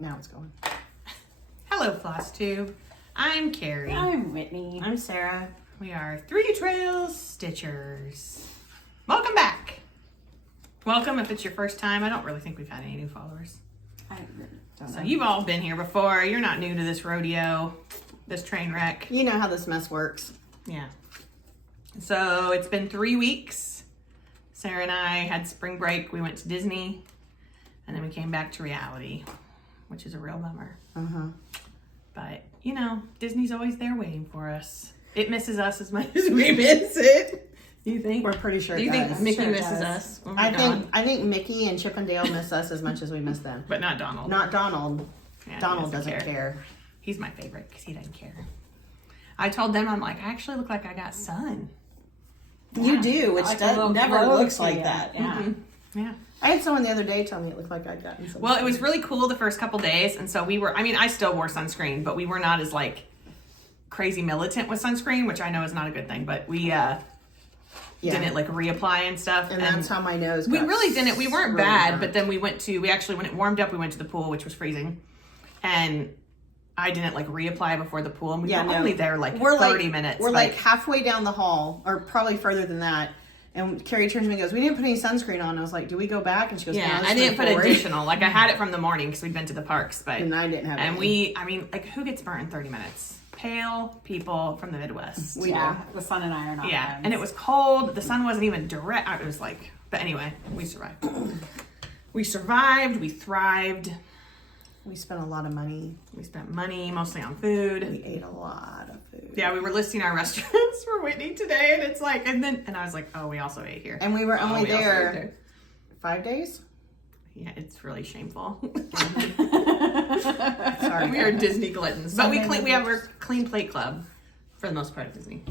Now it's going. Hello, Flosstube. I'm Carrie. I'm Whitney. I'm Sarah. We are 3 Trails Stitchers. Welcome back. Welcome if it's your first time. I don't really think we've had any new followers. I don't know. So you've all been here before. You're not new to this rodeo, this train wreck. You know how this mess works. Yeah. So it's been 3 weeks. Sarah and I had spring break. We went to Disney. And then we came back to reality, which is a real bummer. But, you know, Disney's always there waiting for us. It misses us as much as we miss it. Do you think? We're pretty sure Do you it think does. Mickey Sure misses does. us? when we're gone? I think Mickey and Chip and Dale miss us as much as we miss them. But not Donald. Not Donald. Yeah, he Donald doesn't care. He's my favorite because he doesn't care. I told them, I'm like, I actually look like I got sun. You do, which Like a little never glow looks to like you. that. Yeah. Yeah. I had someone the other day tell me it looked like I'd gotten some. Well, it was really cool the first couple days. And so we were, I mean, I still wore sunscreen, but we were not as like crazy militant with sunscreen, which I know is not a good thing, but we didn't like reapply and stuff. And that's how my nose we got really didn't. We weren't really bad, burnt. but then we actually, when it warmed up, we went to the pool, which was freezing. And I didn't like reapply before the pool. And we were only there like 30 minutes. We're but- like halfway down the hall, or probably further than that. And Carrie turns to me and goes, "We didn't put any sunscreen on." I was like, "Do we go back?" And she goes, yeah, "No, I didn't put forward." additional. Like I had it from the morning because we'd been to the parks, but And I didn't have and any. I mean, like who gets burnt in 30 minutes? Pale people from the Midwest. The sun and I are not Yeah, friends. and it was cold. The sun wasn't even direct. It was like, but anyway, we survived. We survived. We thrived. We spent a lot of money. We spent money mostly on food. We ate a lot of food. Yeah, we were listing our restaurants for Whitney today, and it's like, and I was like, oh, we also ate here. And we were only we also ate there 5 days. Yeah, it's really shameful. Sorry, We are Disney gluttons, but we have our clean plate club for the most part at Disney,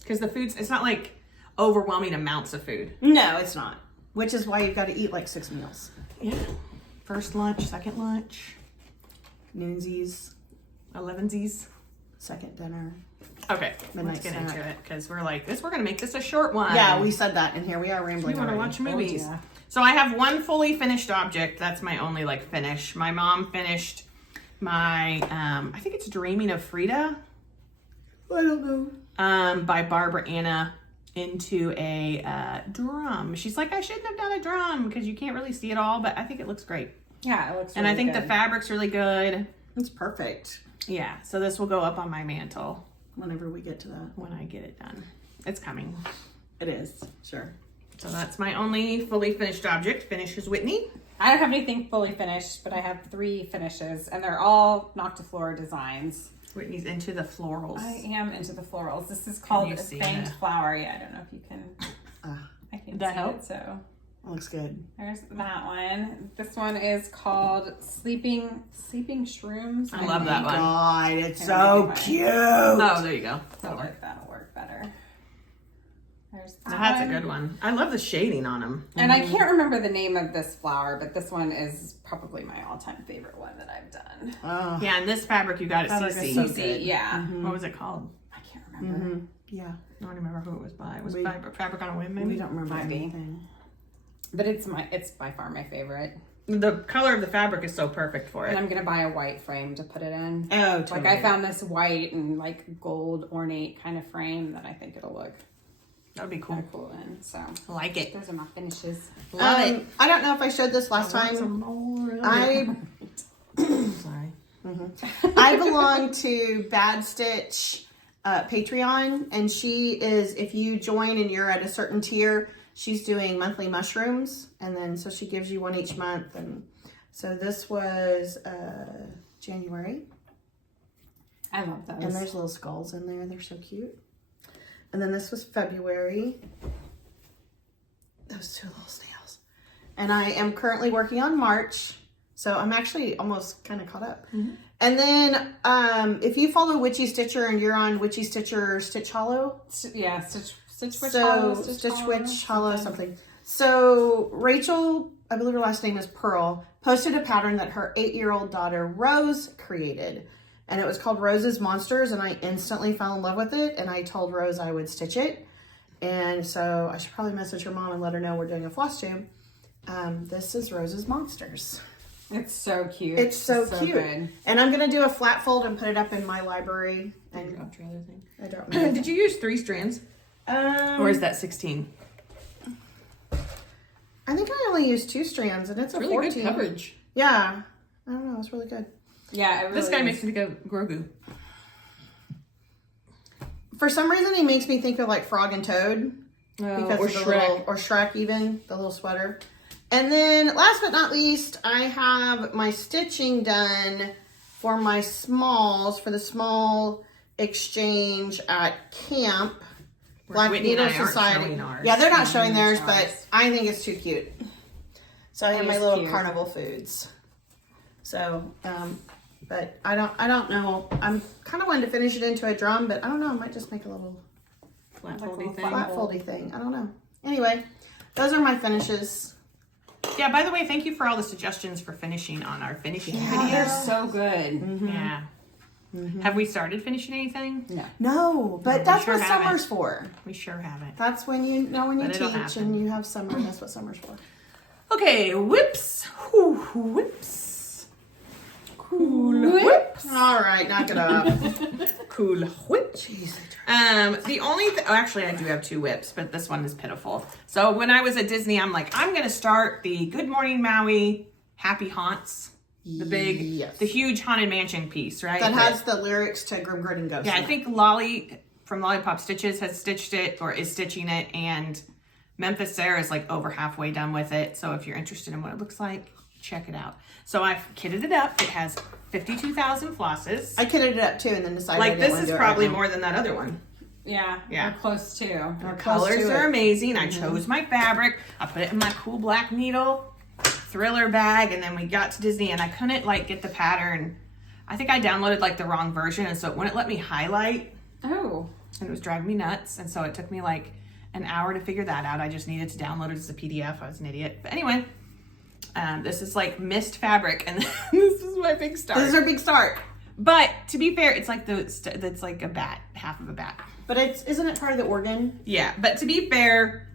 because the food's it's not like overwhelming amounts of food. No, it's not. Which is why you've got to eat like 6 meals. Yeah, first lunch, second lunch, Noonsies, 11sies. second dinner. Okay, Midnight let's get snack. into it because we're like this. We're gonna make this a short one. Yeah, we said that, and here we are rambling. We want to already. watch movies. yeah. So I have one fully finished object. That's my only like finish. My mom finished my I think it's Dreaming of Frida. I don't know. By Barbara Anna into a drum. She's like, I shouldn't have done a drum because you can't really see it all, but I think it looks great. Yeah, it looks And really I think good. the fabric's really good. It's perfect. Yeah, so this will go up on my mantle Whenever we get to that, when I get it done. It's coming. it is sure. So that's my only fully finished object. Finishes Whitney. I don't have anything fully finished, but I have 3 finishes, and they're all Knock to Flora designs. Whitney's into the florals. I am into the florals. This is called you a see faint it? flower. Yeah, I don't know if you can. I can That see help? it. So It looks good. there's that one. This one is called Sleeping Shrooms. I love that one. God, it's Here, so let me cute. Oh, there you go. That'll work better. There's that That's a one. good one. I love the shading on them. And I can't remember the name of this flower, but this one is probably my all-time favorite one that I've done. Oh, Yeah, and this fabric you got at Fabric is CC. so CC, good. yeah. What was it called? I can't remember. yeah. I don't remember who it was by. It was We- Fabric on a Whim, maybe? We don't remember Might be. anything. But it's by far my favorite. The color of the fabric is so perfect for And it. I'm gonna buy a white frame to put it in. Oh, Like totally. I found this white and like gold ornate kind of frame that I think it'll look That would be cool. kind of cool in. So I like it. those are my finishes. Love it. I don't know if I showed this last Want time. some more of I it. Sorry. I belong to Bad Stitch Patreon, and she is, if you join and you're at a certain tier, she's doing monthly mushrooms, and then so she gives you one each month. And so this was January, I love those. and there's little skulls in there. They're so cute. And then this was February. Those 2 little snails. And I am currently working on March. So I'm actually almost kind of caught up. And then if you follow Witchy Stitcher and you're on Witchy Stitcher Stitch Hollow. Yeah, Stitch Witch So Hollow. Stitch Witch Hollow something. So Rachel, I believe her last name is Pearl, posted a pattern that her 8-year-old daughter Rose created. And it was called Rose's Monsters, and I instantly fell in love with it. And I told Rose I would stitch it. And so I should probably message her mom and let her know we're doing a Flosstube. This is Rose's Monsters. It's so cute. It's so cute. Good. And I'm gonna do a flat fold and put it up in my library. And I don't know. Did you use 3 strands? Or is that 16? I think I only used 2 strands, and it's a Really 14. good coverage. Yeah, I don't know. It's really good. Yeah, it really This guy is. makes me think of Grogu. For some reason, he makes me think of like Frog and Toad. Or of the Shrek. or Shrek even, the little sweater. And then last but not least, I have my stitching done for my smalls, for the small exchange at camp. Black Whitney and Needle I aren't Society. showing ours. Yeah, they're not showing theirs, ours. but I think it's too cute. So I have my is little cute. carnival foods. So, but I don't know. I'm kind of wanting to finish it into a drum, but I don't know. I might just make a little Flat Like a foldy little thing. flat foldy thing. I don't know. Anyway, those are my finishes. Yeah, by the way, thank you for all the suggestions for finishing on our finishing Oh, video. they're so good. Mm-hmm. Yeah. Have we started finishing anything? No. No, but we that's sure what haven't. summer's for. We sure haven't. That's when you know when you But it'll teach happen. and you have summer. That's what summer's for. Okay, whips. Whew, whips. Cool whips. All right, knock it off. Cool whip. The only actually I do have 2 whips, but this one is pitiful. So when I was at Disney, I'm like, I'm gonna start the Good Morning Maui Happy Haunts. The big, Yes. the huge Haunted Mansion piece, right? That has the lyrics to Grim Grit and Ghost. Yeah, I in it. think Lolly from Lollipop Stitches has stitched it or is stitching it, and Memphis Sarah is like over halfway done with it. So if you're interested in what it looks like, check it out. So I've kitted it up. It has 52,000 flosses. I kitted it up too, and then decided I Like didn't this wanna is do it probably right now. more than that other one. Yeah. Yeah. We're close to. The close colors to are it. amazing. I chose my fabric. I put it in my cool black needle Thriller bag, and then we got to Disney and I couldn't like get the pattern. I think I downloaded like the wrong version, and so it wouldn't let me highlight, Oh. and it was driving me nuts. And so it took me like an hour to figure that out. I just needed to download it as a PDF. I was an idiot. But anyway, this is like mist fabric, and this is my big start. This is our big start. But to be fair, it's like that's like a bat, half of a bat. But isn't it part of the organ? Yeah, but to be fair,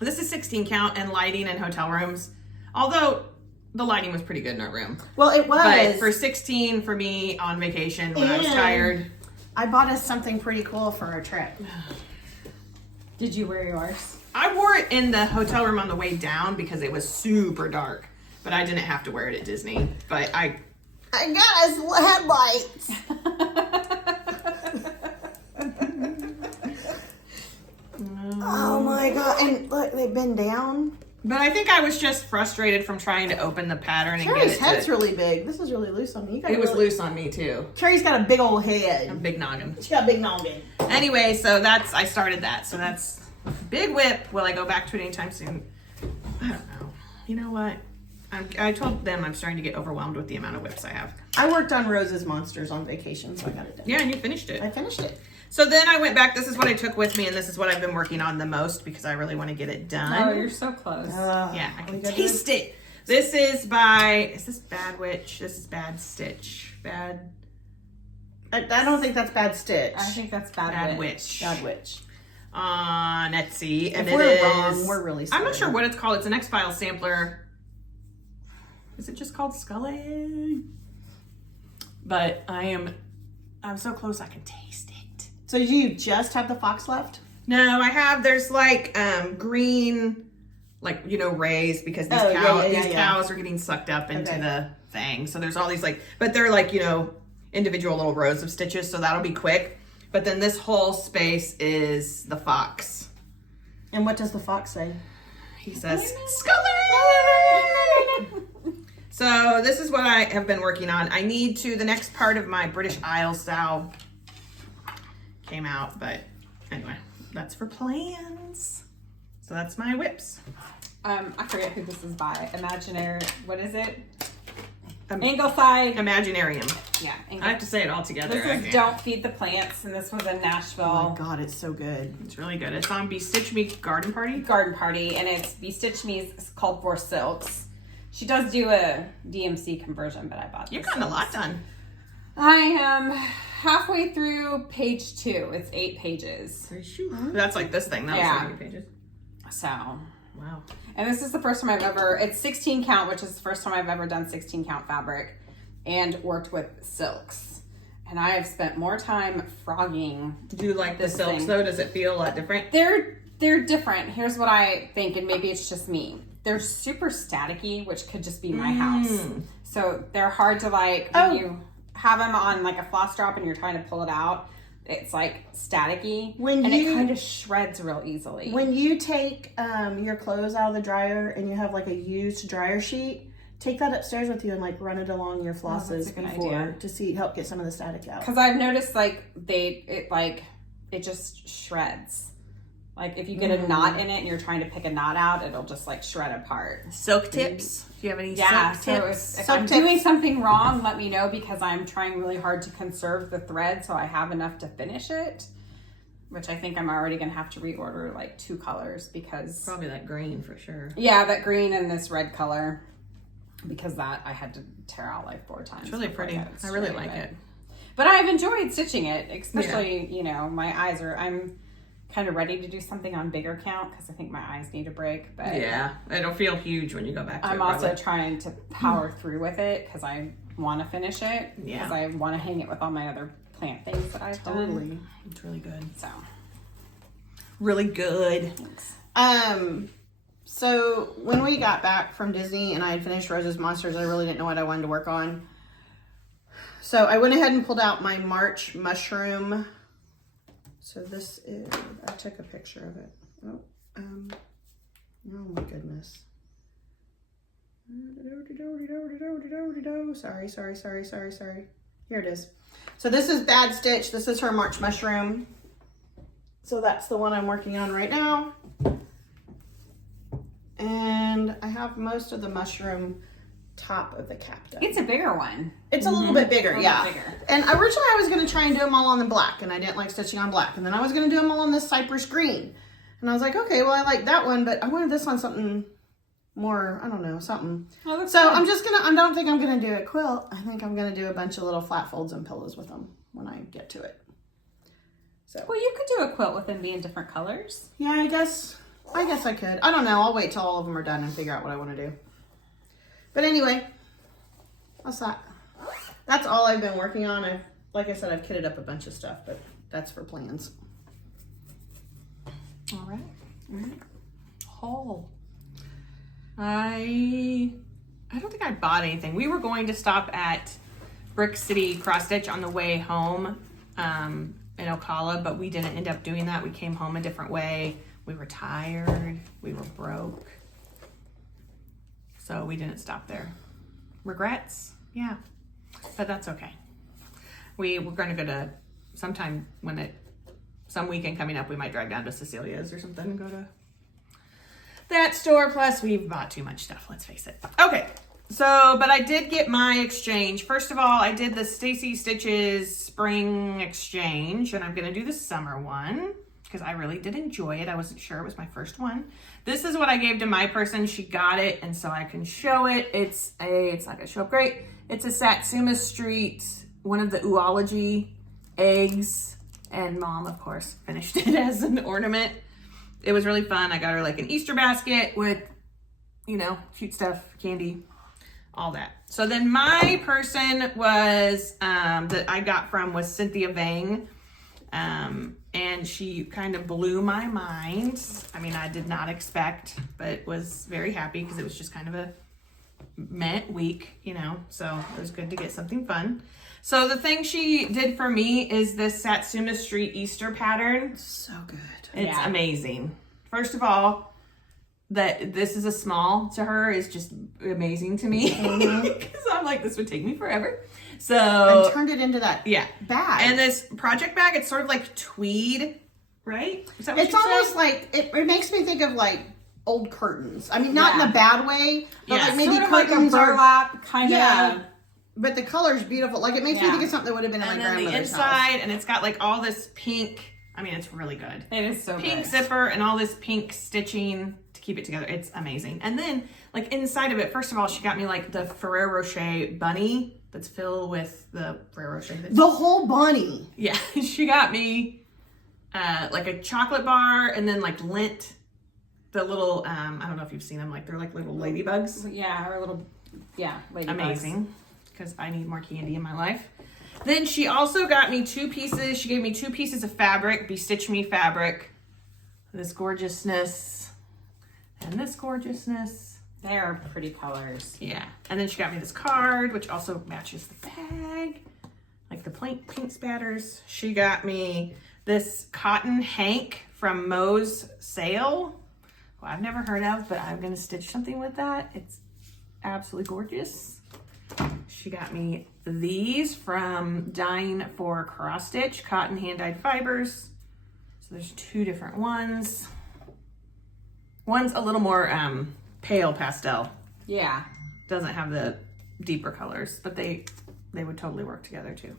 this is 16 count and lighting in hotel rooms. Although the lighting was pretty good in our room. Well, it was. But for 16 for me on vacation when I was And tired. I bought us something pretty cool for our trip. Did you wear yours? I wore it in the hotel room on the way down because it was super dark. But I didn't have to wear it at Disney. But I got us headlights. Oh my god! And look, they've been down. But I think I was just frustrated from trying to open the pattern and Carrie's get it head's to, really big. This is really loose on me. You got it was really, loose on me too. Carrie's got a big old A head. big noggin. She got a big noggin. Anyway, so I started that. So that's big whip. Will I go back to it anytime soon? I don't know. You know what? I told them I'm starting to get overwhelmed with the amount of whips I have. I worked on Rose's Monsters on vacation, so I got it done. Yeah, and you finished I it. finished it. So then I went back. This is what I took with me, and this is what I've been working on the most because I really want to get it done. Oh, you're so close. Yeah, I we can gotta taste it. This is is this Bad Witch? This is Bad Stitch. I don't think that's Bad Stitch. I think that's Bad Witch. Witch. Bad Witch. On Etsy. And If it we're is- wrong, we're really I'm not sorry. sure what it's called. It's an X-Files sampler. Is it just called Scully? But I'm so close I can taste it. So do you just have the fox left? No, there's like green, like, rays because these, yeah, cows are getting sucked up into Okay. the thing. So there's all these but they're like, individual little rows of stitches. So that'll be quick. But then this whole space is the fox. And what does the fox say? He says, Scully! So this is what I have been working on. I need to, the next part of my British Isles style came out, but anyway, that's for plans. So that's my whips. I forget who this is by. What is it? Um, Ingleside. Imaginarium. Yeah. I have to say it all together. This I is can't. Don't Feed the Plants, and this was in Oh Nashville my god, it's so good. It's really good. It's on Be Stitch Me Garden Party. garden party, and it's Be Stitch Me's called For Silks. She does do a DMC conversion, but I bought You've this gotten a one. lot done. I am halfway through page 2. It's 8 pages. That's like this thing. That was Yeah. 30 pages. So Wow. And this is the first time it's 16 count, which is the first time I've ever done 16 count fabric and worked with silks. And I have spent more time frogging. Do you like the silks though? Does it feel a lot different? They're different. Here's what I think, and maybe it's just me. They're super staticky, which could just be my house. So they're hard to like, when you have them on like a floss drop and you're trying to pull it out, it's like staticky. It kind of shreds real easily. When you take your clothes out of the dryer and you have like a used dryer sheet, take that upstairs with you and like run it along your flosses before to help get some of the static out. Because I've noticed like it just shreds. Like if you get a knot in it and you're trying to pick a knot out, it'll just like shred apart. Silk tips? Do you have any silk tips? If I'm doing something wrong, let me know, because I'm trying really hard to conserve the thread so I have enough to finish it. Which I think I'm already going to have to reorder like 2 colors because... Probably that green for sure. Yeah, that green and this red color. Because that I had to tear out like 4 times. It's really pretty. I really like it. But I've enjoyed stitching it, especially, you know, I'm kind of ready to do something on bigger count because I think my eyes need a break. But yeah, it'll feel huge when you go back to it. I'm also trying to power through with it because I want to finish it. Yeah. Because I want to hang it with all my other plant things that I've done. It's really good. So. Really good. Thanks. So when we got back from Disney and I had finished Rose's Monsters, I really didn't know what I wanted to work on. So I went ahead and pulled out my March mushroom. So this is, I took a picture of it. Oh my goodness. Sorry. Here it is. So this is Bad Stitch. This is her March mushroom. So that's the one I'm working on right now. And I have most of the mushroom top of the cap done. It's a bigger one. It's a little bit bigger, And originally I was going to try and do them all on the black, and I didn't like stitching on black. And then I was going to do them all on this cypress green. And I was like, okay, well, I like that one, but I wanted this on something more, I don't know, something. Oh, so I'm just going to, I don't think I'm going to do a quilt. I think I'm going to do a bunch of little flat folds and pillows with them when I get to it. So. Well, you could do a quilt with them being different colors. Yeah, I guess I could. I don't know. I'll wait till all of them are done and figure out what I want to do. But anyway, what's that? That's all I've been working on. Like I said, I've kitted up a bunch of stuff, but that's for plans. All right. Haul. I don't think I bought anything. We were going to stop at Brick City Cross Stitch on the way home in Ocala, but we didn't end up doing that. We came home a different way. We were tired. We were broke. So we didn't stop there. Regrets? Yeah. But that's okay. We're going to go to sometime some weekend coming up, we might drive down to Cecilia's or something and go to that store. Plus we've bought too much stuff, let's face it. Okay. So, but I did get my exchange. First of all, I did the Stacy Stitches spring exchange, and I'm going to do the summer one because I really did enjoy it. I wasn't sure. It was my first one. This is what I gave to my person. She got it, and so I can show it. It's not going to show up great. It's a Satsuma Street, one of the Oology eggs, and Mom, of course, finished it as an ornament. It was really fun. I got her like an Easter basket with, cute stuff, candy, all that. So then my person was, that I got from was Cynthia Vang. And she kind of blew my mind. I mean, I did not expect, but was very happy because it was just kind of a week, so it was good to get something fun. So the thing she did for me is this Satsuma Street Easter pattern. So good. It's amazing. First of all, that this is a small to her is just amazing to me because I'm like, this would take me forever. So I turned it into that bag. And this project bag, it's sort of like tweed, right? Is that what it's almost like it makes me think of like old curtains. I mean, not in a bad way, but like maybe sort of curtains like a burlap kind of. But the color's beautiful. Like it makes me think of something that would have been in my grandmother's the inside, and it's got like all this pink. I mean, it's really good. It is so pink good. zipper and all this pink stitching to keep it together. It's amazing. And then like inside of it, first of all, she got me like the Ferrero Rocher bunny that's filled with the Ferrero Rocher. The whole bunny. Yeah, she got me like a chocolate bar and then like lint The little, I don't know if you've seen them, like they're like little ladybugs. Yeah, or a little, ladybugs. Amazing, because I need more candy in my life. Then she also got me 2 pieces. She gave me 2 pieces of fabric, Bestitch Me fabric. This gorgeousness and this gorgeousness. They are pretty colors. Yeah. And then she got me this card, which also matches the bag. Like the pink spatters. She got me this cotton hank from Mo's sale. Well, I've never heard of, but I'm going to stitch something with that. It's absolutely gorgeous. She got me these from Dyeing for Cross Stitch, cotton hand-dyed fibers. So there's 2 different ones. One's a little more pale pastel. Yeah. Doesn't have the deeper colors, but they would totally work together too.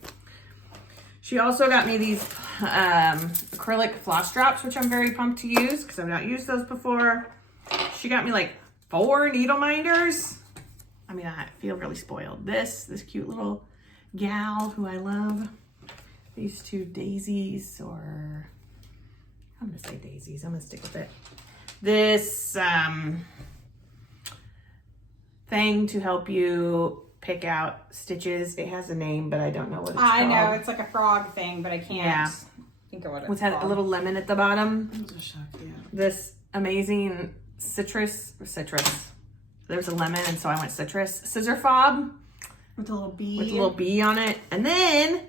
She also got me these acrylic floss drops, which I'm very pumped to use because I've not used those before. She got me like 4 needle minders. I mean, I feel really spoiled. This cute little gal who I love. These 2 daisies, or I'm gonna say daisies. I'm gonna stick with it. This thing to help you pick out stitches. It has a name, but I don't know what it's called. I know, it's like a frog thing, but I can't think of what it's Which called. has a little lemon at the bottom. Those are so cute. This amazing citrus. There's a lemon, and so I went citrus. Scissor fob With a little bee. with a little bee on it. And then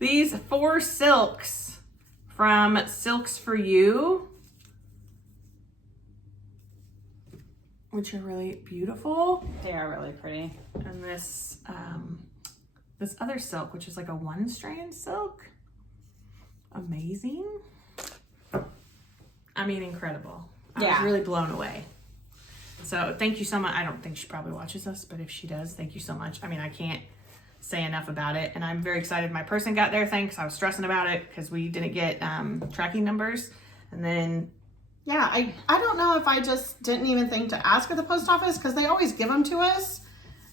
these 4 silks from Silks for You, which are really beautiful. They are really pretty. And this this other silk, which is like a 1-strand silk. Amazing. I mean, incredible. I was really blown away. So thank you so much. I don't think she probably watches us, but if she does, thank you so much. I mean, I can't say enough about it, and I'm very excited my person got there. Thanks. I was stressing about it because we didn't get tracking numbers, and then Yeah, I don't know if I just didn't even think to ask at the post office because they always give them to us,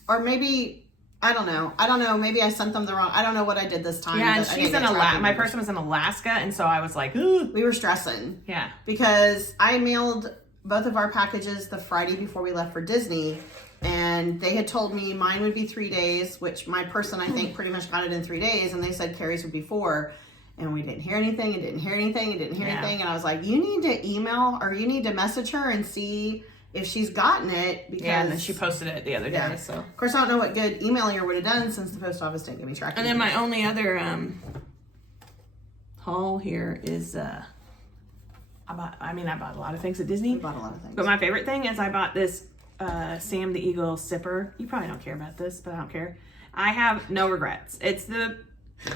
or maybe I don't know. Maybe I sent them the wrong. I don't know what I did this time. yeah, and but I she's didn't in get Alaska. tracking My numbers. person was in Alaska, and so I was like, ooh. We were stressing. Yeah. Because I mailed both of our packages the Friday before we left for Disney, and they had told me mine would be 3 days, which my person I think pretty much got it in 3 days, and they said Carrie's would be 4. And we didn't hear anything, and didn't hear anything, and didn't hear anything. And I was like, you need to email or you need to message her and see if she's gotten it. Because Yeah, and then she posted it the other day. So of course, I don't know what good emailing her would have done since the post office didn't give me tracking. and then my only other haul here is I bought a lot of things at Disney. We bought a lot of things. But my favorite thing is I bought this Sam the Eagle sipper. You probably don't care about this, but I don't care. I have no regrets.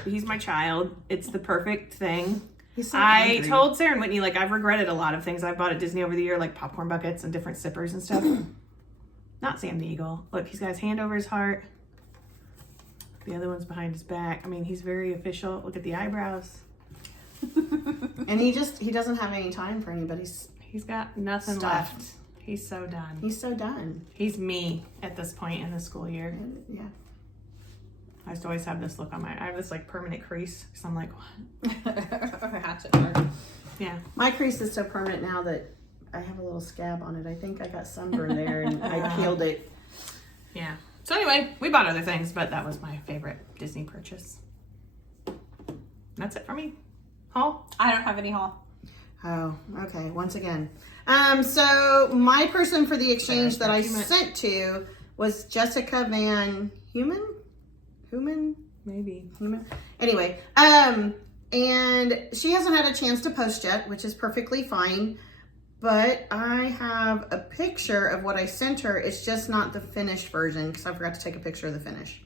He's my child. It's the perfect thing. He's so I angry. told Sarah and Whitney, like, I've regretted a lot of things I've bought at Disney over the year, like popcorn buckets and different sippers and stuff. Not Sam the Eagle. Look, he's got his hand over his heart. The other one's behind his back. I mean, he's very official. Look at the eyebrows. And he doesn't have any time for anybody's He's got nothing stuff. left. He's so done. He's so done. He's me at this point in the school year. Yeah. I used to always have this look on I have this like permanent crease because I'm like, what? Hatchet mark. Yeah. My crease is so permanent now that I have a little scab on it. I think I got sunburn there and I peeled it. Yeah. So anyway, we bought other things, but that was my favorite Disney purchase. That's it for me. Haul? I don't have any haul. Oh, okay. Once again. So my person for the exchange that I sent to was Jessica Van Human? Maybe. Anyway, and she hasn't had a chance to post yet, which is perfectly fine. But I have a picture of what I sent her. It's just not the finished version because I forgot to take a picture of the finish.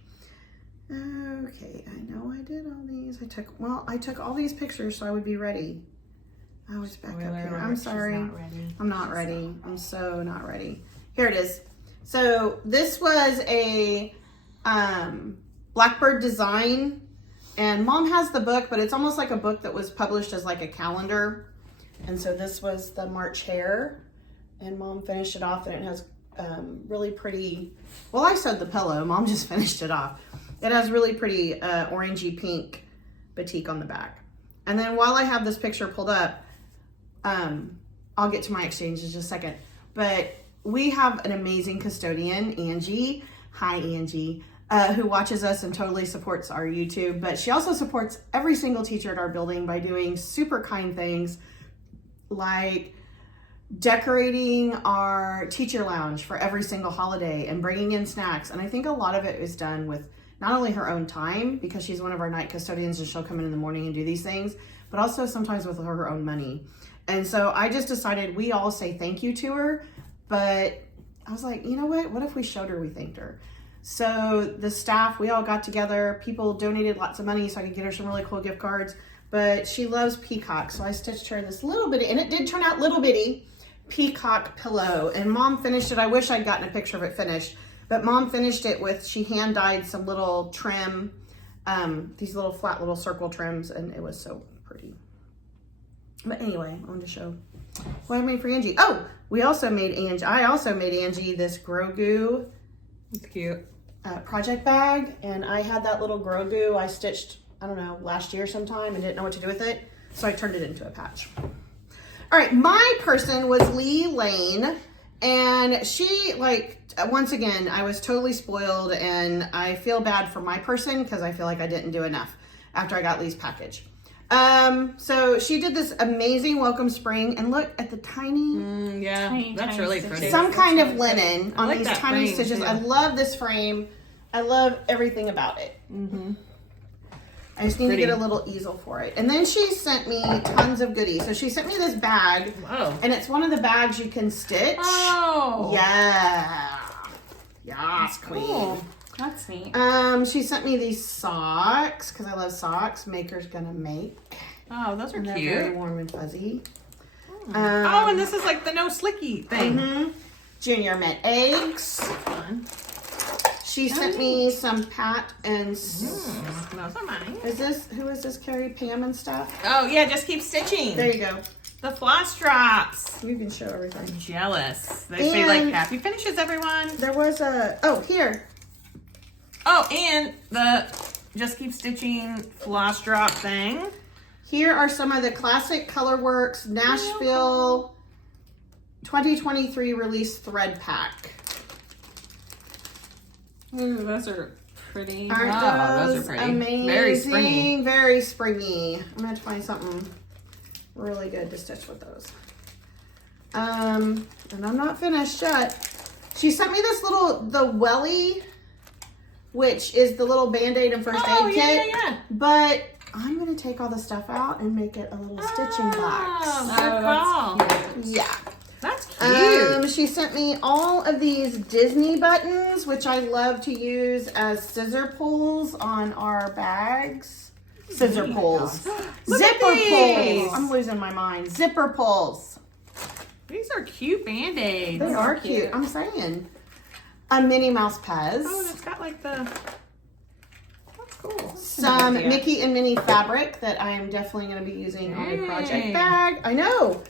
Okay, I know I did all these. I took all these pictures so I would be ready. I was back up here. I'm sorry. I'm not ready. I'm so not ready. Here it is. So this was a Blackbird design, and Mom has the book, but it's almost like a book that was published as like a calendar. And so this was the March hare, and Mom finished it off, and it has really pretty, well, I sewed the pillow. Mom just finished it off. It has really pretty orangey pink batik on the back. And then while I have this picture pulled up, I'll get to my exchange in just a second. But we have an amazing custodian, Angie. Hi, Angie. Who watches us and totally supports our YouTube. But she also supports every single teacher at our building by doing super kind things like decorating our teacher lounge for every single holiday and bringing in snacks. And I think a lot of it is done with not only her own time, because she's one of our night custodians and she'll come in the morning and do these things, but also sometimes with her own money. And so I just decided we all say thank you to her. But I was like, you know what if we showed her we thanked her? So the staff, we all got together. People donated lots of money so I could get her some really cool gift cards. But she loves peacocks, so I stitched her this little bitty, and it did turn out little bitty, peacock pillow. And Mom finished it. I wish I'd gotten a picture of it finished. But Mom finished it with, she hand dyed some little trim, these little flat little circle trims, and it was so pretty. But anyway, I wanted to show what I made for Angie. Oh, I also made Angie this Grogu. It's cute. Project bag, and I had that little Grogu I stitched, I don't know, last year sometime and didn't know what to do with it, so I turned it into a patch. All right, my person was Lee Lane, and she, like, once again, I was totally spoiled, and I feel bad for my person because I feel like I didn't do enough after I got Lee's package. So she did this amazing welcome spring, and look at the tiny, That's really pretty. some kind of linen on like these that tiny frame, stitches. too. I love this frame. I love everything about it. I just need to get a little easel for it. And then she sent me tons of goodies. So she sent me this bag, and it's one of the bags you can stitch. Oh, Yeah. Yes, queen. Cool. That's neat. She sent me these socks because I love socks. Maker's Gonna Make. Oh, those are And they're very cute. warm and fuzzy. Oh, and this is like the no slicky thing. Junior Met Eggs. Fun. She sent me some Pat and Those are mine. who is this? Carrie, Pam and stuff? Oh yeah, just keep stitching. There you go. The floss drops. You can show everything. Jealous. They say like happy finishes, everyone. There was here. Oh, and the just keep stitching floss drop thing. Here are some of the classic Colorworks Nashville 2023 release thread pack. Ooh, those are pretty. Aren't those those are pretty. amazing? Very springy. Very springy. I'm gonna have to find something really good to stitch with those. And I'm not finished yet. She sent me this the welly, which is the little Band-Aid and first aid kit. Yeah. But I'm gonna take all the stuff out and make it a little stitching box. That's cute. Yeah. That's cute. She sent me all of these Disney buttons, which I love to use as scissor pulls on our bags. Scissor pulls. Look Zipper at these. pulls. I'm losing my mind. Zipper pulls. These are cute Band-Aids. They are cute. I'm saying. A Minnie Mouse Pez. Oh, and it's got like the... That's cool. Some Mickey and Minnie fabric that I am definitely going to be using on a project bag. I know.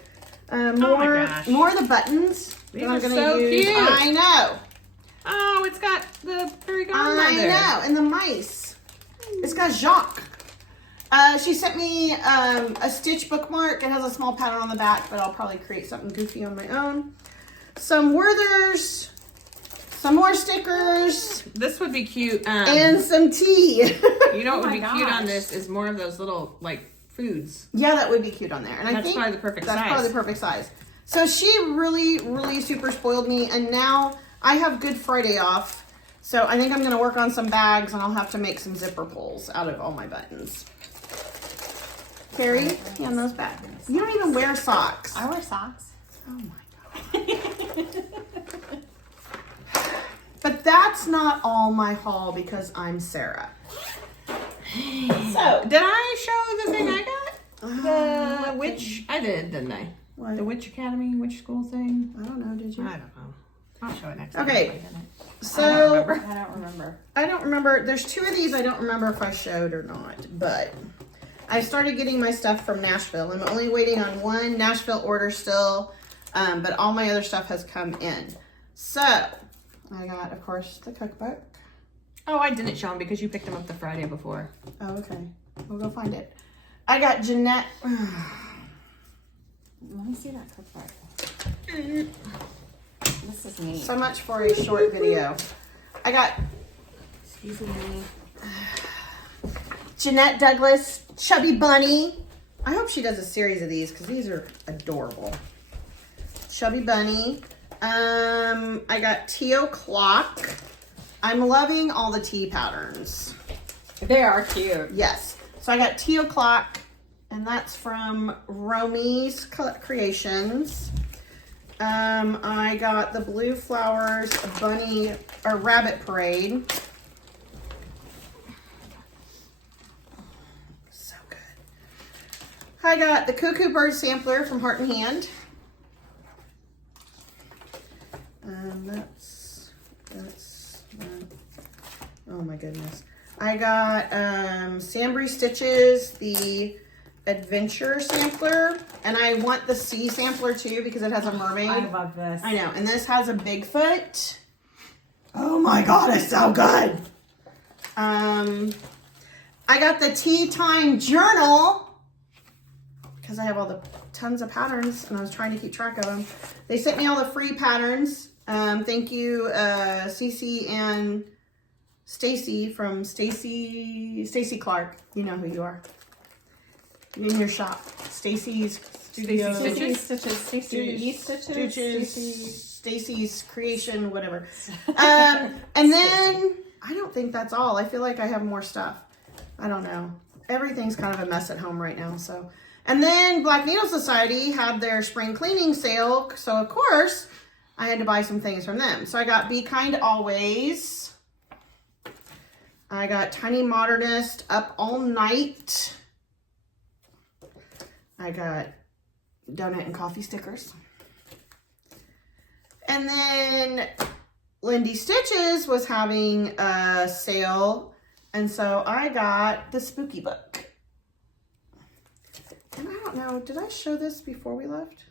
my gosh. More of the buttons These that I'm are going so to use. cute. I know. Oh, it's got the fairy I godmother. know. And the mice. It's got Jacques. She sent me a stitch bookmark. It has a small pattern on the back, but I'll probably create something goofy on my own. Some Werthers. Some more stickers. This would be cute. And some tea. You know what would my be cute on gosh. this is more of those little like foods. Yeah, that would be cute on there. And I That's think probably the perfect that's size. probably the perfect size. So she really, really super spoiled me. And now I have Good Friday off. So I think I'm going to work on some bags and I'll have to make some zipper pulls out of all my buttons. Carrie, hand those back. You don't even wear socks. I wear socks. Oh my God. But that's not all my haul because I'm Sarah. So, Did I show the thing I got? The witch? I did, didn't I? what? The Witch Academy, Witch School thing? I don't know, did you? I don't know. I'll show it next time. Okay. if I get it. So, remember. I don't remember. I don't remember. There's two of these I don't remember if I showed or not, but I started getting my stuff from Nashville. I'm only waiting on one Nashville order still, but all my other stuff has come in. So, I got, of course, the cookbook. Oh, I didn't show them because you picked them up the Friday before. Oh, okay. We'll go find it. I got Jeanette. Let me see that cookbook. This is neat. So much for a short video. I got Excuse me. Jeanette Douglas, Chubby Bunny. I hope she does a series of these because these are adorable. Chubby Bunny. I got Tea O'Clock. I'm loving all the tea patterns. They are cute. Yes. So I got Tea O'Clock, and that's from Romy's Creations. I got the Blue Flowers Bunny or Rabbit Parade. So good. I got the Cuckoo Bird Sampler from Heart and Hand. Oh my goodness. I got Sambry Stitches, the Adventure Sampler, and I want the Sea Sampler too because it has a mermaid. I love this. I know, and this has a Bigfoot. Oh my god, it's so good. I got the Tea Time Journal because I have all the tons of patterns and I was trying to keep track of them. They sent me all the free patterns. Thank you, Cece and Stacy from Stacy Clark. You know who you are. In your shop. Stacy's Studio. Stacy's Creation, whatever. And then I don't think that's all. I feel like I have more stuff. I don't know. Everything's kind of a mess at home right now. So, and then Black Needle Society had their spring cleaning sale. So of course I had to buy some things from them. So I got Be Kind Always. I got Tiny Modernist Up All Night. I got donut and coffee stickers. And then Lindy Stitches was having a sale. And so I got the Spooky Book. And I don't know, did I show this before we left?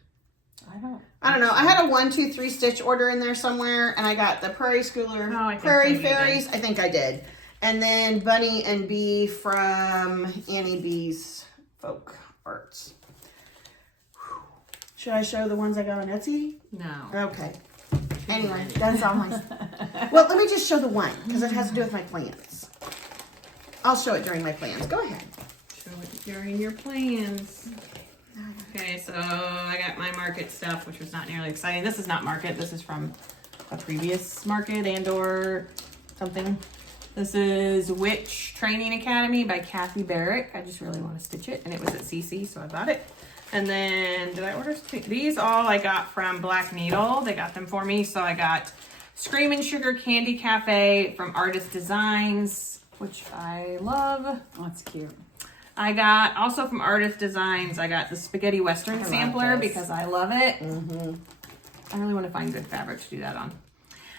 I don't know. I had a 1, 2, 3 stitch order in there somewhere. And I got the Prairie Schooler, Prairie Fairies. I think I did. And then Bunny and Bee from Annie B's Folk Arts. Should I show the ones I got on Etsy? No. Okay. Anyway, that's all my... Well, let me just show the one, because it has to do with my plans. I'll show it during my plans. Go ahead. Show it during your plans. Okay, so I got my market stuff, which was not nearly exciting. This is not market. This is from a previous market and or something. This is Witch Training Academy by Kathy Barrick. I just really want to stitch it, and it was at CC, so I bought it. And then, did I order these? All I got from Black Needle. They got them for me. So I got Screamin' Sugar Candy Cafe from Artist Designs, which I love. Oh, that's cute. I got, also from Artist Designs, I got the Spaghetti Western Sampler because I love it. Mm-hmm. I really want to find good fabric to do that on.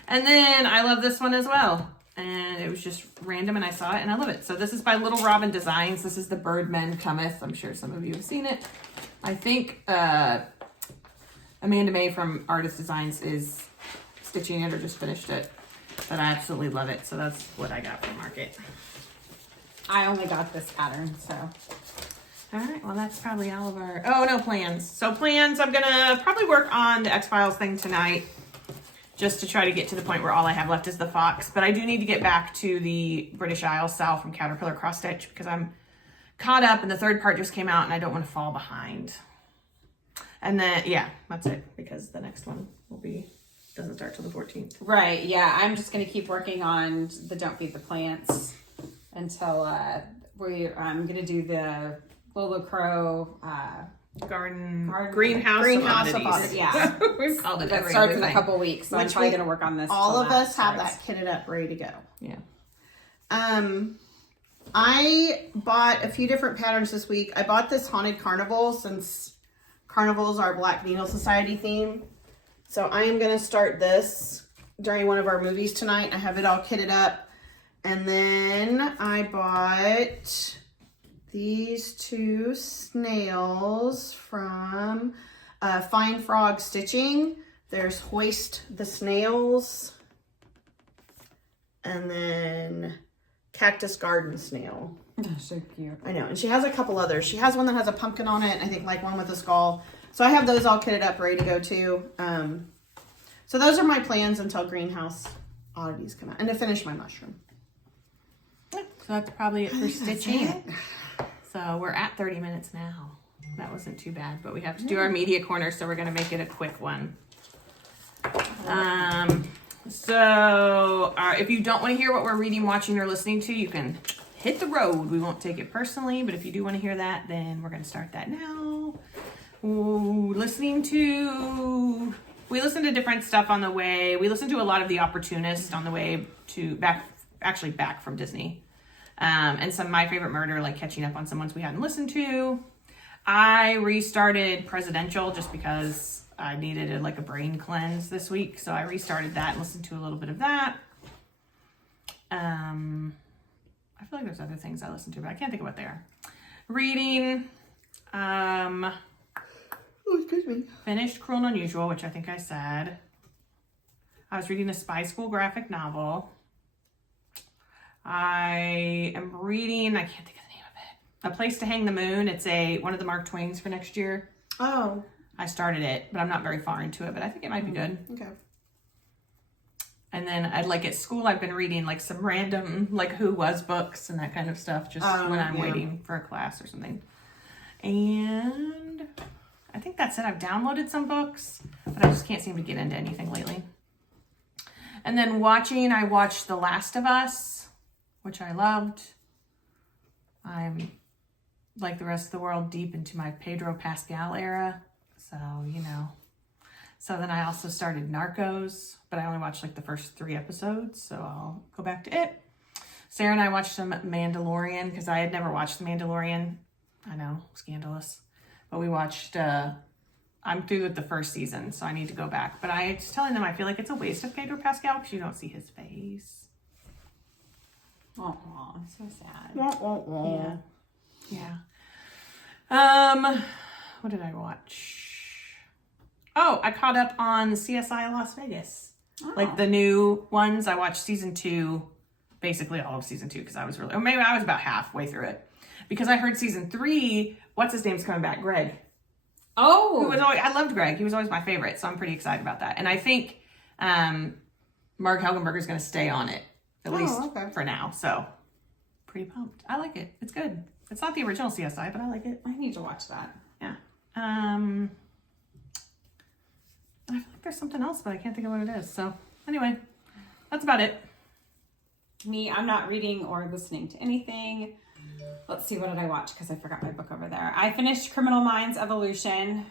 And then I love this one as well. And it was just random and I saw it and I love it. So this is by Little Robin Designs. This is the Birdmen Cometh. I'm sure some of you have seen it. I think Amanda May from Artist Designs is stitching it or just finished it. But I absolutely love it. So that's what I got from Market. I only got this pattern, so. All right, well, that's probably all of our, oh, no, plans. So plans, I'm gonna probably work on the X-Files thing tonight just to try to get to the point where all I have left is the fox. But I do need to get back to the British Isles style from Caterpillar Cross Stitch because I'm caught up and the third part just came out and I don't want to fall behind. And then, yeah, that's it because the next one will be, doesn't start till the 14th. Right, yeah, I'm just gonna keep working on the Don't Feed the Plants until I'm gonna do the Lolo Crow garden greenhouse of oddities. Yeah. We've called it that every starts other in a thing. couple weeks, so I'm probably gonna work on this. All of us have starts. that kitted up, ready to go. Yeah. I bought a few different patterns this week. I bought this Haunted Carnival since carnivals are Black Needle Society theme. So I am going to start this during one of our movies tonight. I have it all kitted up. And then I bought these two snails from Fine Frog Stitching. There's Hoist the Snails. And then Cactus Garden Snail. Oh, so cute. I know. And she has a couple others. She has one that has a pumpkin on it. And I think like one with a skull. So I have those all kitted up, ready to go too. So those are my plans until Greenhouse Oddities come out, and to finish my mushroom. So that's probably it for stitching. So we're at 30 minutes now. That wasn't too bad, but we have to do our media corner, so we're going to make it a quick one. So if you don't want to hear what we're reading, watching, or listening to, you can hit the road. We won't take it personally, but if you do want to hear that, then we're going to start that now. Ooh, we listen to different stuff on the way. We listen to a lot of The Opportunist on the way back from Disney. And some My Favorite Murder, like catching up on some ones we hadn't listened to. I restarted Presidential just because I needed a brain cleanse this week. So I restarted that and listened to a little bit of that. I feel like there's other things I listened to, but I can't think of what they are. Reading. Excuse me. Finished Cruel and Unusual, which I think I said. I was reading a spy school graphic novel. I am reading, I can't think of the name of it, A Place to Hang the Moon. It's one of the Mark Twains for next year. Oh. I started it, but I'm not very far into it, but I think it might be good. Okay. And then at school, I've been reading some random Who Was books and that kind of stuff, just when I'm waiting for a class or something. And I think that's it. I've downloaded some books, but I just can't seem to get into anything lately. And then watching, I watched The Last of Us, which I loved. I'm, like the rest of the world, deep into my Pedro Pascal era. So, So then I also started Narcos, but I only watched the first 3 episodes, so I'll go back to it. Sarah and I watched some Mandalorian, because I had never watched The Mandalorian. I know, scandalous. But we watched, I'm through with the first season, so I need to go back. But I was telling them I feel like it's a waste of Pedro Pascal because you don't see his face. Oh, so sad. Yeah. What did I watch? Oh, I caught up on CSI Las Vegas. Oh. The new ones. I watched season 2, basically all of season 2, because or maybe I was about halfway through it. Because I heard season 3, what's his name's coming back? Greg. Oh. I loved Greg. He was always my favorite, so I'm pretty excited about that. And I think Mark Helgenberger is going to stay on it, at least for now. So, pretty pumped. I like it. It's good. It's not the original CSI, but I like it. I need to watch that. Yeah. I feel like there's something else, but I can't think of what it is. So, anyway, that's about it. Me, I'm not reading or listening to anything. Let's see, what did I watch? Because I forgot my book over there. I finished Criminal Minds Evolution,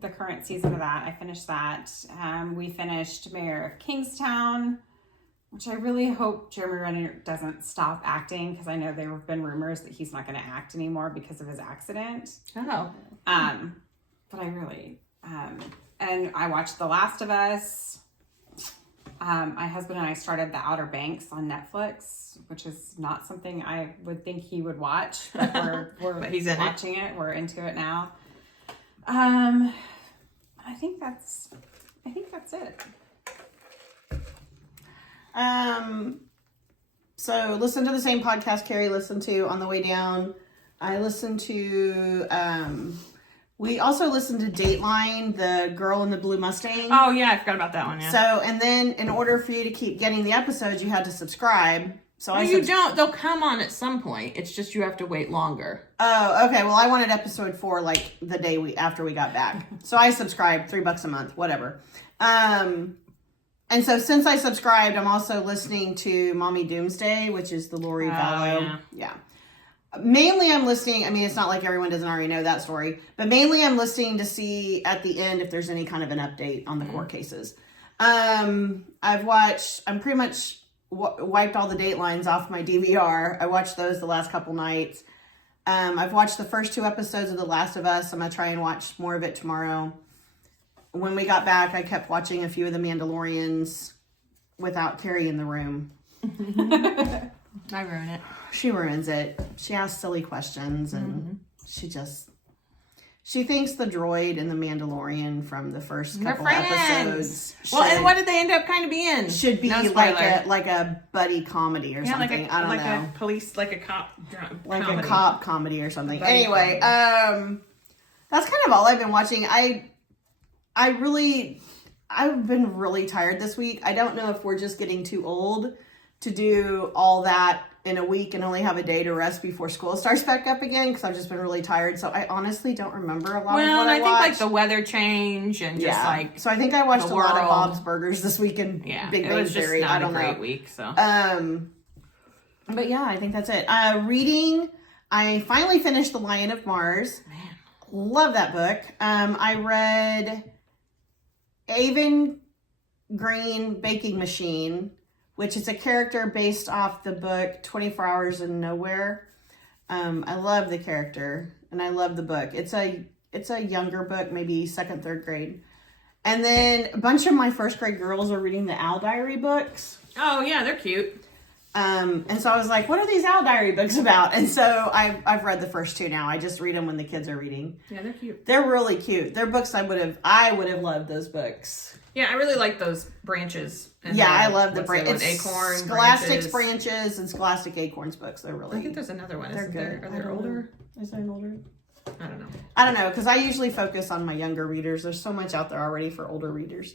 the current season of that. I finished that. We finished Mayor of Kingstown, which I really hope Jeremy Renner doesn't stop acting, because I know there have been rumors that he's not going to act anymore because of his accident. Oh. But I really... and I watched The Last of Us. My husband and I started The Outer Banks on Netflix, which is not something I would think he would watch, but we're but he's watching it. We're into it now. I think that's it. So listen to the same podcast Carrie listened to on the way down. I listened to, we also listened to Dateline, the girl in the blue Mustang. Oh, yeah, I forgot about that one, yeah. So, and then in order for you to keep getting the episodes, you had to subscribe. So you don't. They'll come on at some point. It's just you have to wait longer. Oh, okay. Well, I wanted episode 4 the day after we got back. So I subscribed, $3 a month, whatever. And so since I subscribed, I'm also listening to Mommy Doomsday, which is the Lori Vallow. Yeah. Mainly I'm listening, it's not like everyone doesn't already know that story, but mainly I'm listening to see at the end if there's any kind of an update on the court cases. I'm pretty much wiped all the Datelines off my DVR. I watched those the last couple nights. I've watched the first 2 episodes of The Last of Us. I'm going to try and watch more of it tomorrow. When we got back, I kept watching a few of the Mandalorians without Carrie in the room. I ruin it. She ruins it. She asks silly questions, and she thinks the droid and the Mandalorian from the first couple episodes. And what did they end up kind of being? Should be like a buddy comedy or something. I don't know. A cop, cop comedy or something. Anyway, that That's kind of all I've been watching. I've been really tired this week. I don't know if we're just getting too old to do all that in a week and only have a day to rest before school starts back up again, because I've just been really tired. So I honestly don't remember a lot of what I watched. Think like the weather change and just like so I think I watched a lot of Bob's Burgers this week and Big Bang Theory. I don't know. Great week, so. But yeah, I think that's it. Reading, I finally finished The Lion of Mars. Man. Love that book. I read Avon Green Baking Machine, which is a character based off the book 24 Hours in Nowhere. I love the character and I love the book. It's a younger book, maybe 2nd, 3rd grade. And then a bunch of my 1st grade girls are reading the Owl Diary books. Oh yeah, they're cute. And so I was like, what are these Owl Diary books about? And so I've read the first 2 now. I just read them when the kids are reading. Yeah, they're cute. They're really cute. They're books I would have loved those books. Yeah, I really like those branches. And I love the branches. Acorn Scholastic's branches and Scholastic Acorns books. They're really. I think there's another one. They're good. Are they older? Is there an older? I don't know. I don't know, because I usually focus on my younger readers. There's so much out there already for older readers.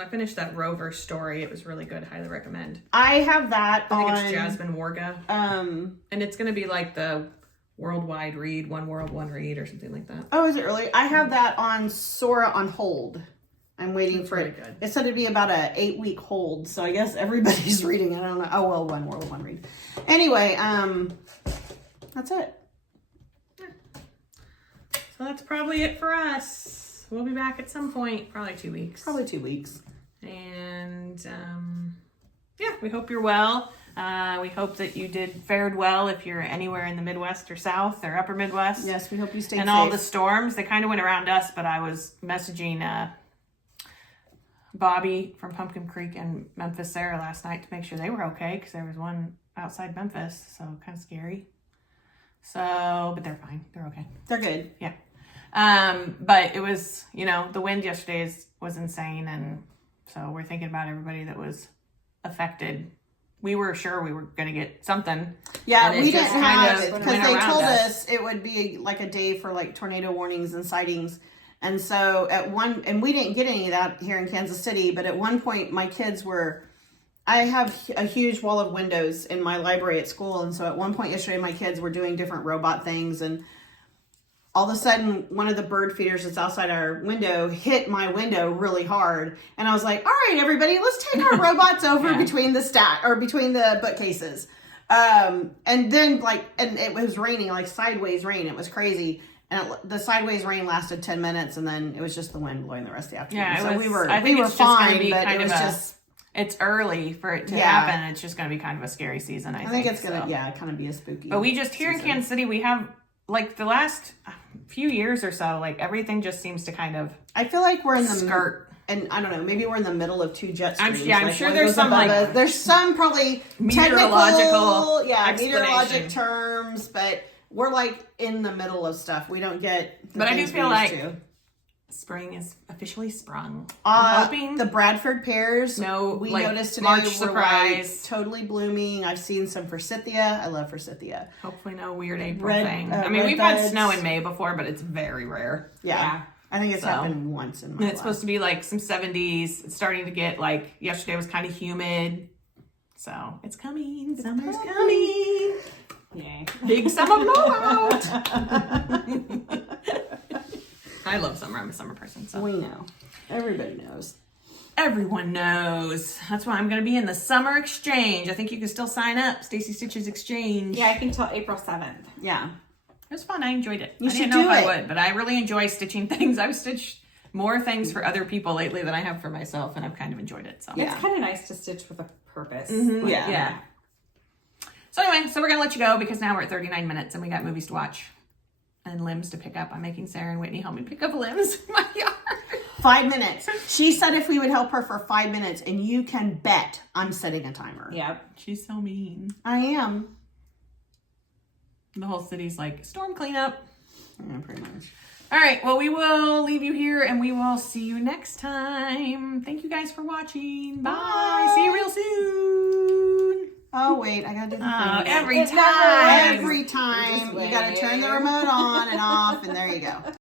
I finished that Rover story. It was really good. Highly recommend. I have that I think it's Jasmine Warga. And it's going to be like the worldwide read, one world, one read, or something like that. Oh, is it really? I have that on Sora on hold. I'm waiting for it. Good. It said it'd be about a 8-week hold, so I guess everybody's reading it. I don't know. Oh well, one world, one read. Anyway, that's it. So that's probably it for us. We'll be back at some point, probably 2 weeks. Probably 2 weeks. And we hope you're well. We hope that you fared well if you're anywhere in the Midwest or South or Upper Midwest. Yes, we hope you stayed safe. And all the storms, they kind of went around us, but I was messaging Bobby from Pumpkin Creek and Memphis Sarah last night to make sure they were okay, because there was one outside Memphis, so kind of scary. So, but they're fine. They're okay. They're good. Yeah. But it was, the wind yesterday was insane, and so we're thinking about everybody that was affected. We were sure we were going to get something. Yeah, we didn't have it because they told us it would be like a day for like tornado warnings and sightings. And so and we didn't get any of that here in Kansas City, but at one point my kids I have a huge wall of windows in my library at school. And so at one point yesterday, my kids were doing different robot things, and all of a sudden, one of the bird feeders that's outside our window hit my window really hard. And I was like, all right, everybody, let's take our robots over between the bookcases. And then and it was raining, like sideways rain. It was crazy. And the sideways rain lasted 10 minutes, and then it was just the wind blowing the rest of the afternoon. Yeah, so we were fine, but it was just... It's early for it to happen. It's just going to be kind of a scary season, I think. It's going to, kind of be a spooky But we just, here in Kansas City, we have... Like the last few years or so, like everything just seems to kind of. I feel like we're in the skirt, and I don't know. Maybe we're in the middle of 2 jet streams. I'm sure there's some there's some probably meteorological, meteorologic terms, but we're like in the middle of stuff. We don't get. But I do feel like spring is officially sprung. I'm hoping the Bradford pears. We noticed today March were surprise, totally blooming. I've seen some forsythia. I love forsythia. Hopefully, no weird April thing. I mean, we've had snow in May before, but it's very rare. Yeah. I think it's happened once in my life. It's supposed to be like some 70s. It's starting to get yesterday was kind of humid. So it's coming. Summer's coming. Yay. Big summer blowout. I love summer. I'm a summer person. So we know. Everybody knows. Everyone knows. That's why I'm going to be in the summer exchange. I think you can still sign up. Stacy Stitch's exchange. Yeah, I think till April 7th. Yeah. It was fun. I enjoyed it. I didn't know if I would, but I really enjoy stitching things. I've stitched more things for other people lately than I have for myself, and I've kind of enjoyed it. So it's kind of nice to stitch with a purpose. Mm-hmm. Yeah. So anyway, we're going to let you go because now we're at 39 minutes and we got movies to watch and limbs to pick up. I'm making Sarah and Whitney help me pick up limbs in my yard. 5 minutes. She said if we would help her for 5 minutes, and you can bet I'm setting a timer. Yep. She's so mean. I am. The whole city's like, storm cleanup. Yeah, pretty much. All right. Well, we will leave you here and we will see you next time. Thank you guys for watching. Bye. See you real soon. Oh, wait, I gotta do the Oh, thing. every It never time. is. Every time Just you gotta turn the wait. remote on and off, and there you go.